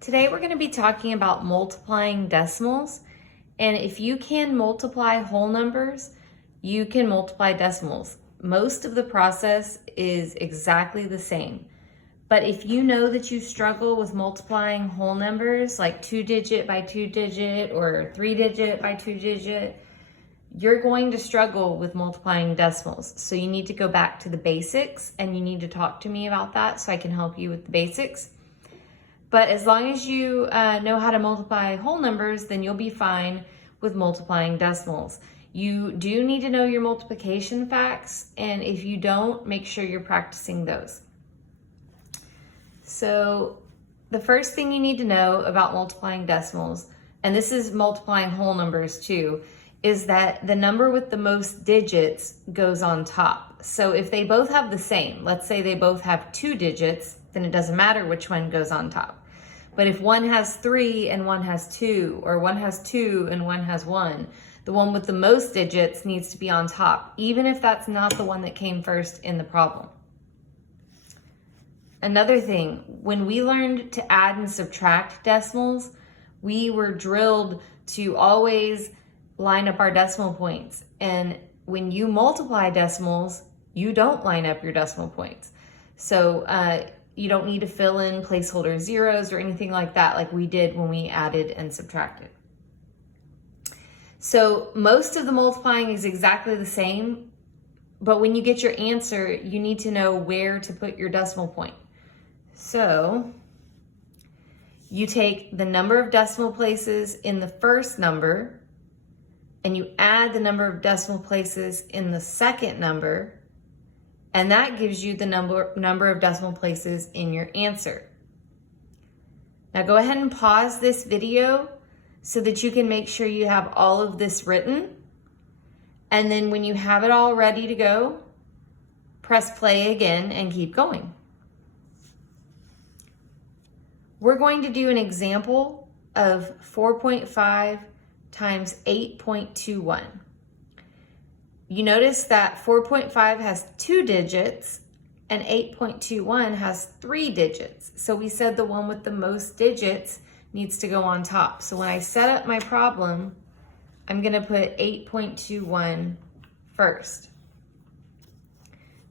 Today we're going to be talking about multiplying decimals, and if you can multiply whole numbers, you can multiply decimals. Most of the process is exactly the same, but if you know that you struggle with multiplying whole numbers like 2-digit by 2-digit or 3-digit by 2-digit, you're going to struggle with multiplying decimals. So you need to go back to the basics, and you need to talk to me about that so I can help you with the basics. But as long as you know how to multiply whole numbers, then you'll be fine with multiplying decimals. You do need to know your multiplication facts, and if you don't, make sure you're practicing those. So the first thing you need to know about multiplying decimals, and this is multiplying whole numbers too, is that the number with the most digits goes on top. So if they both have the same, let's say they both have 2 digits, then it doesn't matter which one goes on top. But if one has 3 and one has 2, or one has 2 and one has 1, the one with the most digits needs to be on top, even if that's not the one that came first in the problem. Another thing, when we learned to add and subtract decimals, we were drilled to always line up our decimal points. And when you multiply decimals, you don't line up your decimal points. So you don't need to fill in placeholder zeros or anything like that, like we did when we added and subtracted. So most of the multiplying is exactly the same, but when you get your answer, you need to know where to put your decimal point. So you take the number of decimal places in the first number, and you add the number of decimal places in the second number, and that gives you the number of decimal places in your answer. Now go ahead and pause this video so that you can make sure you have all of this written. And then when you have it all ready to go, press play again and keep going. We're going to do an example of 4.5 times 8.21. You notice that 4.5 has 2 digits and 8.21 has 3 digits. So we said the one with the most digits needs to go on top. So when I set up my problem, I'm going to put 8.21 first.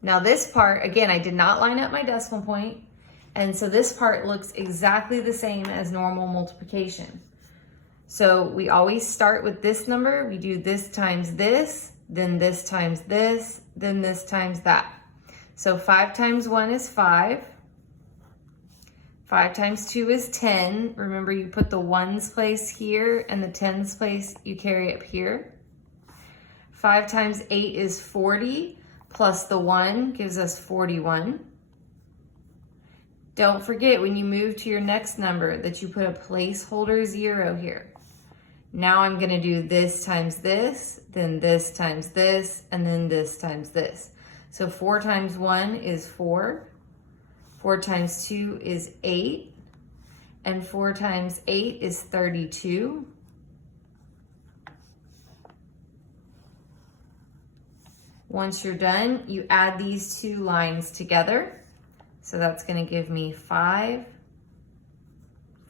Now this part, again, I did not line up my decimal point, and so this part looks exactly the same as normal multiplication. So we always start with this number, we do this times this, then this times this, then this times that. So 5 times 1 is 5. 5 times 2 is 10. Remember, you put the ones place here and the tens place you carry up here. 5 times 8 is 40, plus the 1 gives us 41. Don't forget when you move to your next number that you put a placeholder 0 here. Now I'm going to do this times this, then this times this, and then this times this. So 4 times 1 is 4. 4 times 2 is 8. And 4 times 8 is 32. Once you're done, you add these two lines together. So that's going to give me 5,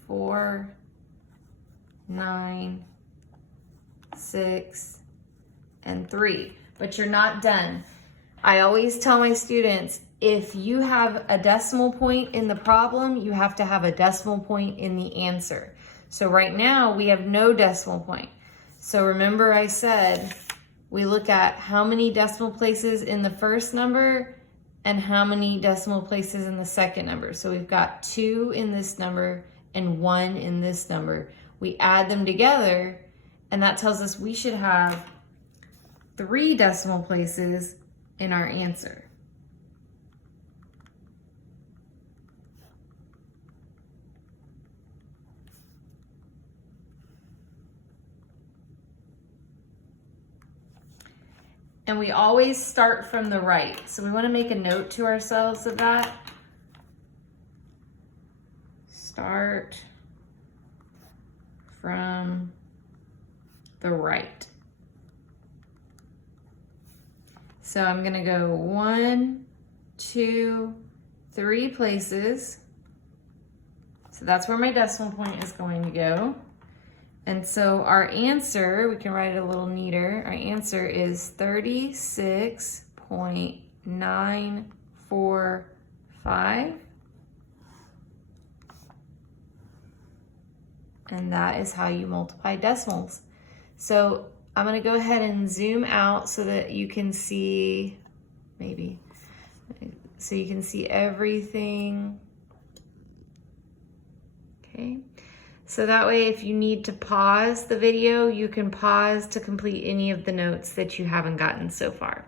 4, 9, 6, and 3. But you're not done. I always tell my students, if you have a decimal point in the problem, you have to have a decimal point in the answer. So right now we have no decimal point. So remember I said we look at how many decimal places in the first number and how many decimal places in the second number. So we've got 2 in this number and 1 in this number. We add them together, and that tells us we should have 3 decimal places in our answer. And we always start from the right. So we want to make a note to ourselves of that. Start from the right. So I'm going to go 1, 2, 3 places. So that's where my decimal point is going to go. And so our answer, we can write it a little neater. Our answer is 36.945. And that is how you multiply decimals. So I'm going to go ahead and zoom out so that you can see, maybe, so you can see everything. Okay. So that way, if you need to pause the video, you can pause to complete any of the notes that you haven't gotten so far.